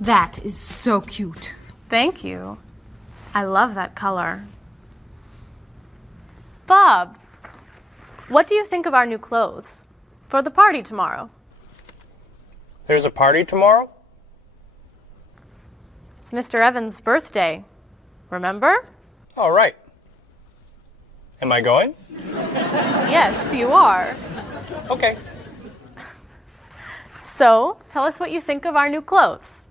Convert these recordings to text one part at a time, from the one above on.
That is so cute. Thank you. I love that color. Bob, what do you think of our new clothes for the party tomorrow? There's a party tomorrow? It's Mr. Evans' birthday. Remember? All right. Am I going? Yes, you are. Okay. So, tell us what you think of our new clothes.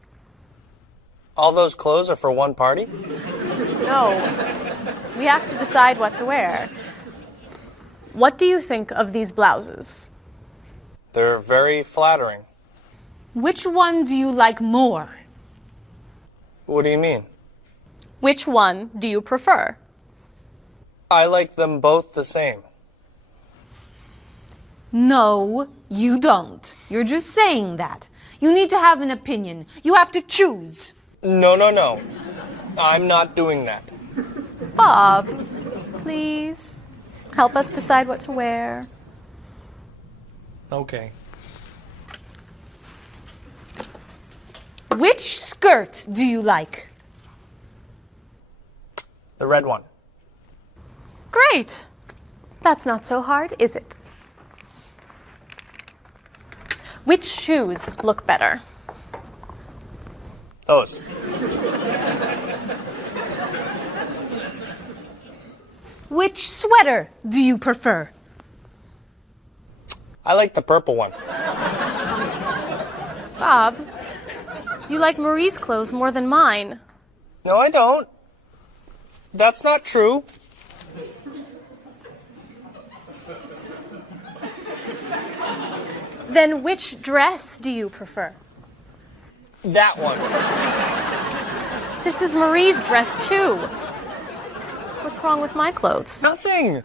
All those clothes are for one party? No, we have to decide what to wear. What do you think of these blouses? They're very flattering. Which one do you like more? What do you mean? Which one do you prefer? I like them both the same. No, you don't. You're just saying that. You need to have an opinion. You have to choose. No. I'm not doing that. Bob, please help us decide what to wear. Okay. Which skirt do you like? The red one. Great. That's not so hard, is it? Which shoes look better? Those. Which sweater do you prefer? I like the purple one. Bob, you like Marie's clothes more than mine. No, I don't. That's not true. Then which dress do you prefer? That one. This is Marie's dress too. What's wrong with my clothes? Nothing.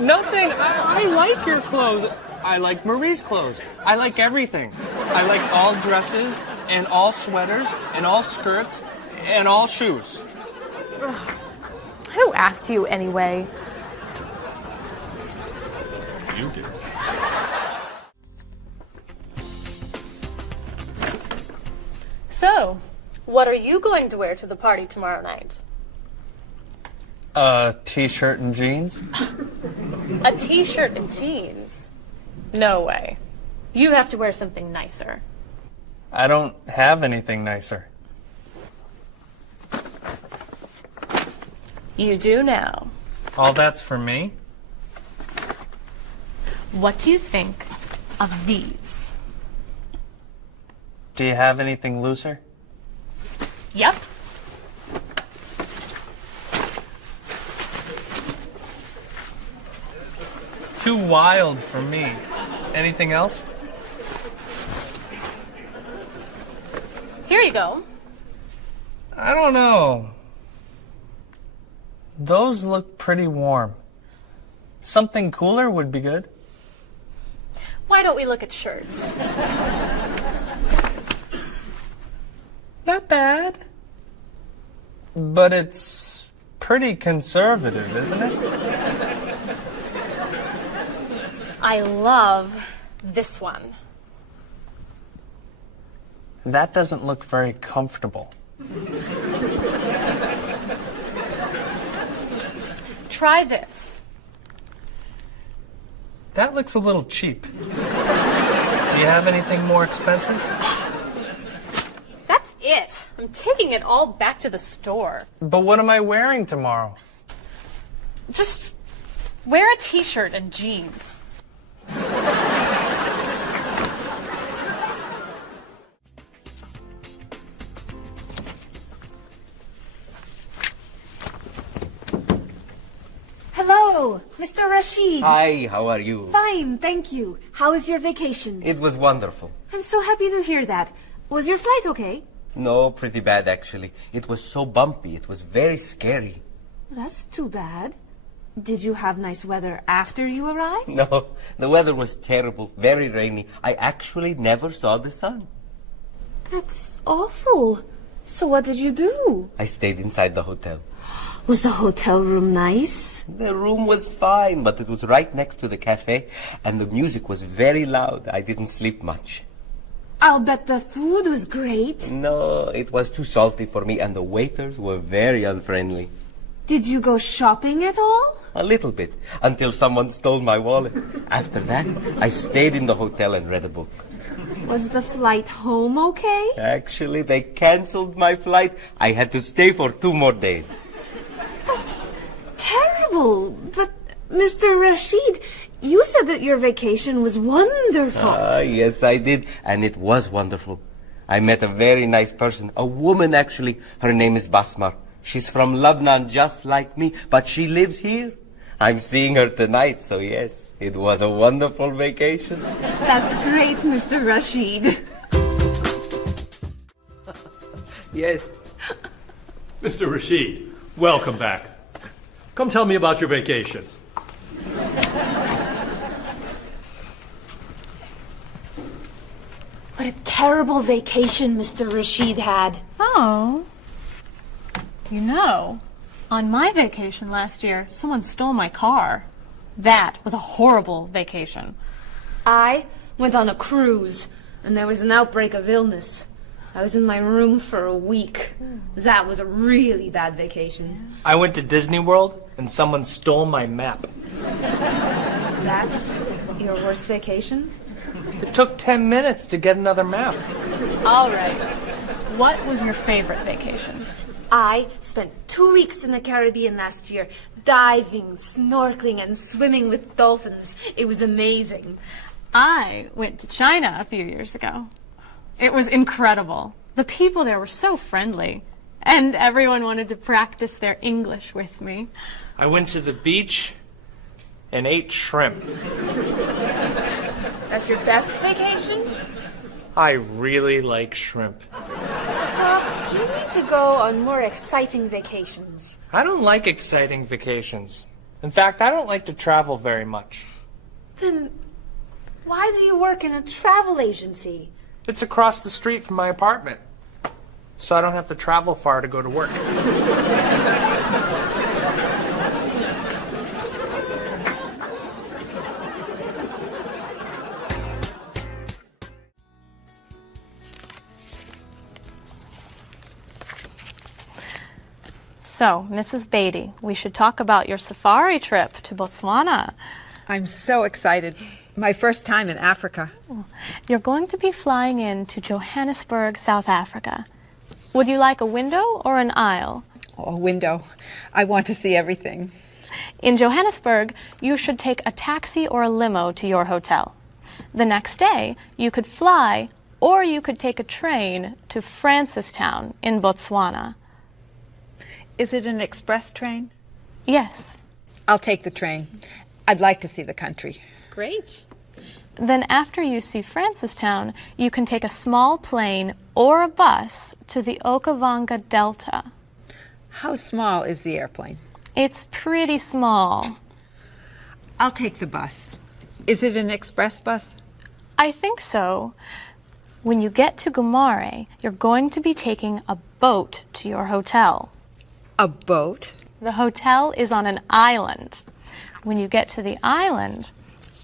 I like your clothes. I like Marie's clothes. I like everything. I like all dresses and all sweaters and all skirts and all shoes. Who asked you anyway? You do. So, what are you going to wear to the party tomorrow night? A t-shirt and jeans? A t-shirt and jeans? No way. You have to wear something nicer. I don't have anything nicer. You do now. All that's for me? What do you think of these? Do you have anything looser? Yep. Too wild for me. Anything else? Here you go. I don't know. Those look pretty warm. Something cooler would be good. Why don't we look at shirts? Not bad. But it's pretty conservative, isn't it? I love this one. That doesn't look very comfortable. Try this. That looks a little cheap. Do you have anything more expensive? That's it. I'm taking it all back to the store. But what am I wearing tomorrow? Just wear a t-shirt and jeans. Hello, Mr. Rashid. Hi, how are you? Fine, thank you. How was your vacation? It was wonderful. I'm so happy to hear that. Was your flight okay? No, pretty bad actually. It was so bumpy. It was very scary. That's too bad. Did you have nice weather after you arrived? No, the weather was terrible, very rainy. I actually never saw the sun. That's awful. So what did you do? I stayed inside the hotel. Was the hotel room nice? The room was fine, but it was right next to the cafe, and the music was very loud. I didn't sleep much. I'll bet the food was great. No, it was too salty for me, and the waiters were very unfriendly. Did you go shopping at all? A little bit, until someone stole my wallet. After that, I stayed in the hotel and read a book. Was the flight home okay? Actually, they canceled my flight. I had to stay for 2 more days. Terrible. But, Mr. Rashid, you said that your vacation was wonderful. Yes, I did, and it was wonderful. I met a very nice person, a woman actually. Her name is Basmar. She's from Lebanon, just like me, but she lives here. I'm seeing her tonight, so yes, it was a wonderful vacation. That's great, Mr. Rashid. Yes. Mr. Rashid, welcome back. Come tell me about your vacation. What a terrible vacation Mr. Rashid had. Oh. You know, on my vacation last year, someone stole my car. That was a horrible vacation. I went on a cruise, and there was an outbreak of illness. I was in my room for a week. That was a really bad vacation. I went to Disney World and someone stole my map. That's your worst vacation? It took 10 minutes to get another map. All right. What was your favorite vacation? I spent 2 weeks in the Caribbean last year, diving, snorkeling, and swimming with dolphins. It was amazing. I went to China a few years ago. It was incredible. The people there were so friendly, and everyone wanted to practice their English with me. I went to the beach and ate shrimp. That's your best vacation? I really like shrimp. You need to go on more exciting vacations. I don't like exciting vacations. In fact, I don't like to travel very much. Then why do you work in a travel agency? It's across the street from my apartment, so I don't have to travel far to go to work. So, Mrs. Beatty, we should talk about your safari trip to Botswana. I'm so excited. My first time in Africa. You're going to be flying in to Johannesburg, South Africa. Would you like a window or an aisle? Oh, a window. I want to see everything. In Johannesburg, you should take a taxi or a limo to your hotel. The next day, you could fly or you could take a train to Francistown in Botswana. Is it an express train? Yes. I'll take the train. I'd like to see the country. Great. Then after you see Francistown, you can take a small plane or a bus to the Okavango Delta. How small is the airplane? It's pretty small. I'll take the bus. Is it an express bus? I think so. When you get to Gumare, you're going to be taking a boat to your hotel. A boat? The hotel is on an island. When you get to the island,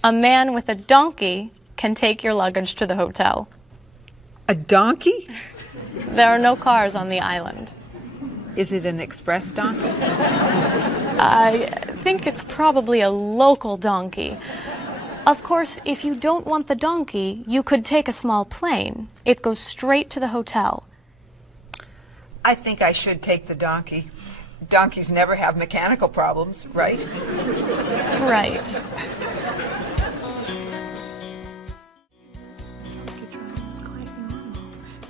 a man with a donkey can take your luggage to the hotel. A donkey? There are no cars on the island. Is it an express donkey? I think it's probably a local donkey. Of course, if you don't want the donkey, you could take a small plane. It goes straight to the hotel. I think I should take the donkey. Donkeys never have mechanical problems, right? Right.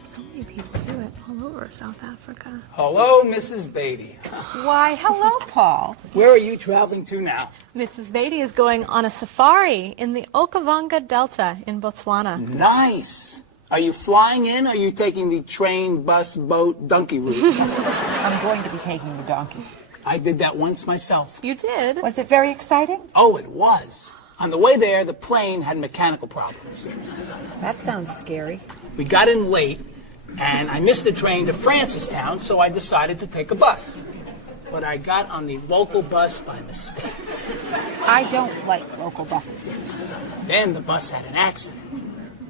So many people do it all over South Africa. Hello, Mrs. Beatty. Why, hello, Paul. Where are you traveling to now? Mrs. Beatty is going on a safari in the Okavango Delta in Botswana. Nice. Are you flying in or are you taking the train, bus, boat, donkey route? I'm going to be taking the donkey. I did that once myself. You did? Was it very exciting? Oh, it was. On the way there, the plane had mechanical problems. That sounds scary. We got in late, and I missed the train to Francistown, so I decided to take a bus. But I got on the local bus by mistake. I don't like local buses. Then the bus had an accident.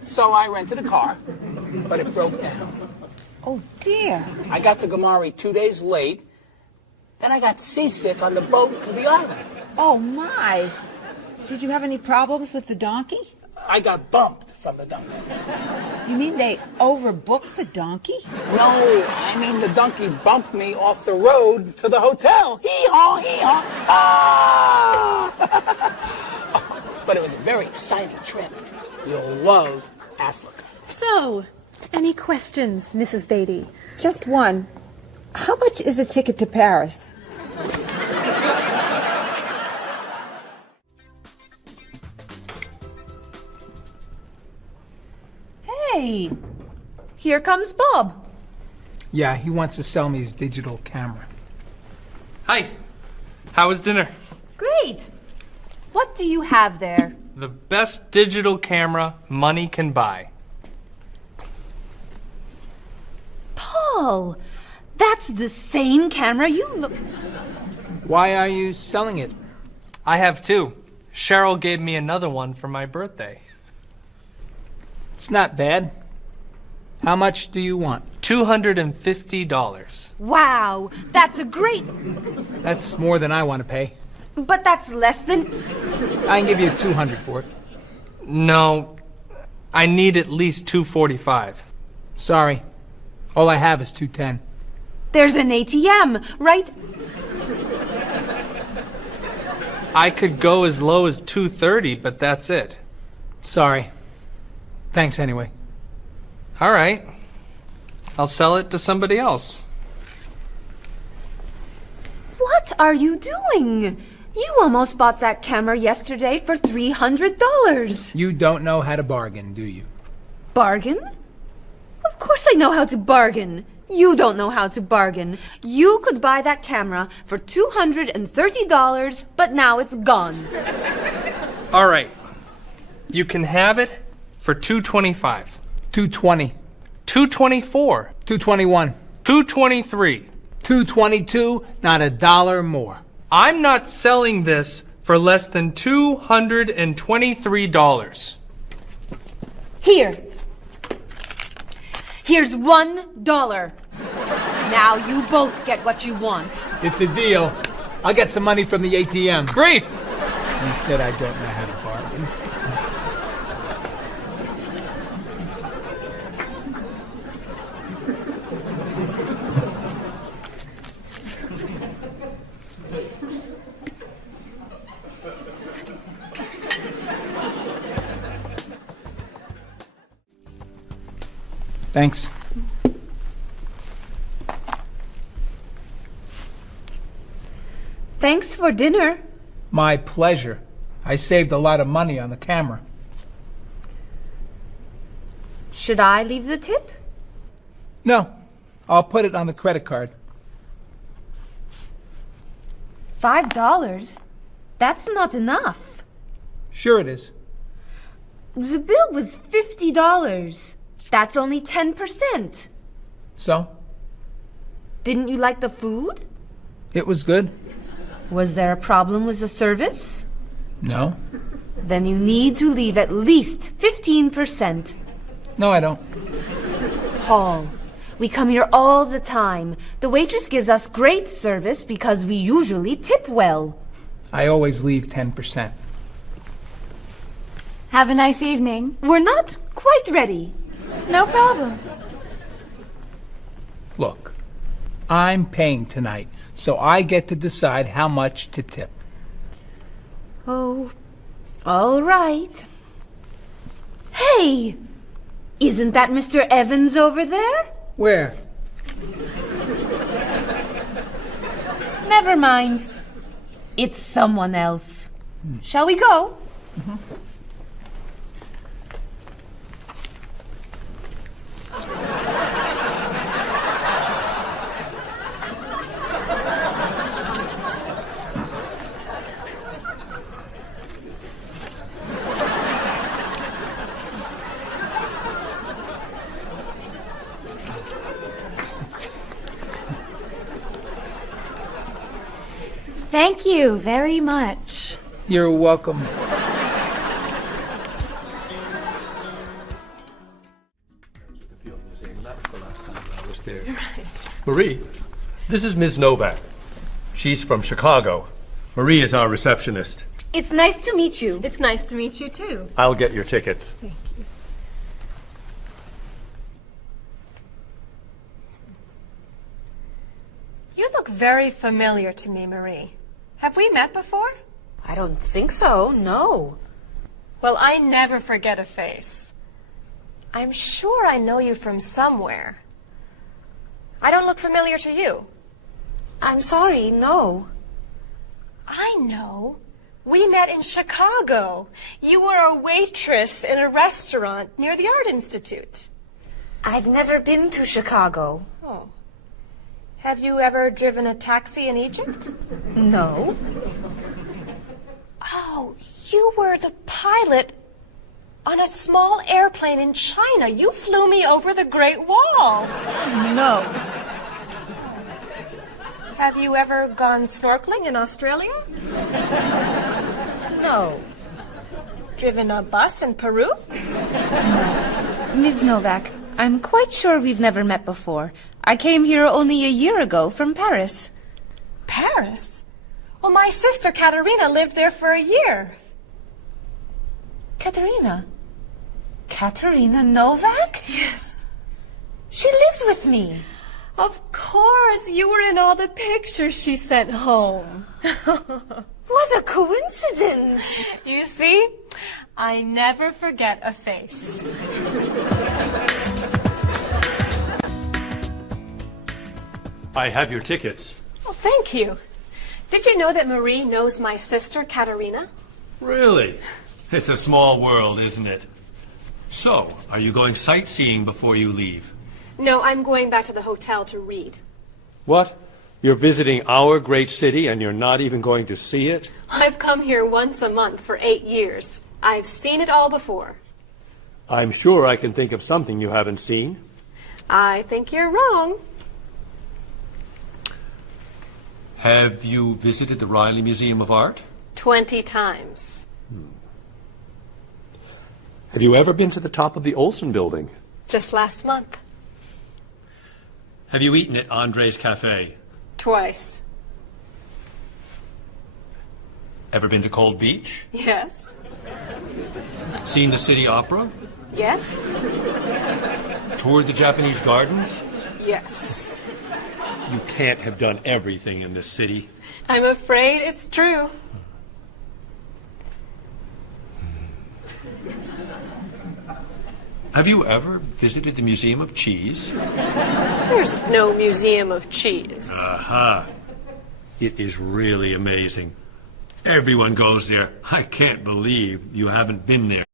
So I rented a car, but it broke down. Oh, dear. I got to Gamari 2 days late. Then I got seasick on the boat to the island. Oh, my. Did you have any problems with the donkey? I got bumped from the donkey. You mean they overbooked the donkey? No, I mean the donkey bumped me off the road to the hotel. Hee-haw, hee-haw. Ah! But it was a very exciting trip. You'll love Africa. So, any questions, Mrs. Beatty? Just one. How much is a ticket to Paris? Hey, here comes Bob. Yeah, he wants to sell me his digital camera. Hi. How was dinner? Great. What do you have there? The best digital camera money can buy. Paul, that's the same camera you look. Why are you selling it? I have two. Cheryl gave me another one for my birthday. It's not bad. How much do you want? $250. Wow, that's a great. That's more than I want to pay. But that's less than. I can give you $200 for it. No, I need at least $245. Sorry. All I have is $210. There's an ATM, right? I could go as low as $230, but that's it. Sorry. Thanks anyway. All right. I'll sell it to somebody else. What are you doing? You almost bought that camera yesterday for $300. You don't know how to bargain, do you? Bargain? Of course I know how to bargain. You don't know how to bargain. You could buy that camera for $230, but now it's gone. All right. You can have it for $225. $220. $224. $221. $223. $222. Not a dollar more. I'm not selling this for less than $223. Here. Here's $1. Now you both get what you want. It's a deal. I'll get some money from the ATM. Great. You said I don't know how to bargain. Thanks. Thanks for dinner. My pleasure. I saved a lot of money on the camera. Should I leave the tip? No, I'll put it on the credit card. $5? That's not enough. Sure it is. The bill was $50. That's only 10%. So? Didn't you like the food? It was good? Was there a problem with the service? No. Then you need to leave at least 15%. No, I don't. Paul, we come here all the time. The waitress gives us great service because we usually tip well. I always leave 10%. Have a nice evening. We're not quite ready. No problem. Look, I'm paying tonight, so I get to decide how much to tip. Oh, all right. Hey, isn't that Mr. Evans over there? Where? Never mind. It's someone else. Shall we go? Thank you very much. You're welcome. the last time I was there. Marie, this is Ms. Novak. She's from Chicago. Marie is our receptionist. It's nice to meet you. It's nice to meet you, too. I'll get your tickets. Thank you. You look very familiar to me, Marie. Have we met before? I don't think so, no. Well, I never forget a face. I'm sure I know you from somewhere. I don't look familiar to you. I'm sorry, no. I know. We met in Chicago. You were a waitress in a restaurant near the Art Institute. I've never been to Chicago. Oh. Have you ever driven a taxi in Egypt? No. Oh, you were the pilot on a small airplane in China. You flew me over the Great Wall. No. Have you ever gone snorkeling in Australia? No. Driven a bus in Peru? Ms. Novak, I'm quite sure we've never met before. I came here only a year ago from Paris. Paris? Well, my sister Katerina lived there for a year. Katerina? Katerina Novak? Yes. She lived with me. Of course, you were in all the pictures she sent home. What a coincidence. You see, I never forget a face. I have your tickets. Oh, thank you. Did you know that Marie knows my sister Katerina? Really? It's a small world, isn't it? So, are you going sightseeing before you leave? No, I'm going back to the hotel to read. What? You're visiting our great city and you're not even going to see it? I've come here once a month for 8 years. I've seen it all before. I'm sure I can think of something you haven't seen. I think you're wrong. Have you visited the Riley Museum of Art? 20 times. Have you ever been to the top of the Olson building? Just last month. Have you eaten at Andre's Cafe? Twice. Ever been to Cold Beach? Yes. Seen the City Opera? Yes. Toured the Japanese gardens? Yes. You can't have done everything in this city. I'm afraid it's true. Have you ever visited the Museum of Cheese? There's no museum of cheese. Aha. It is really amazing. Everyone goes there. I can't believe you haven't been there.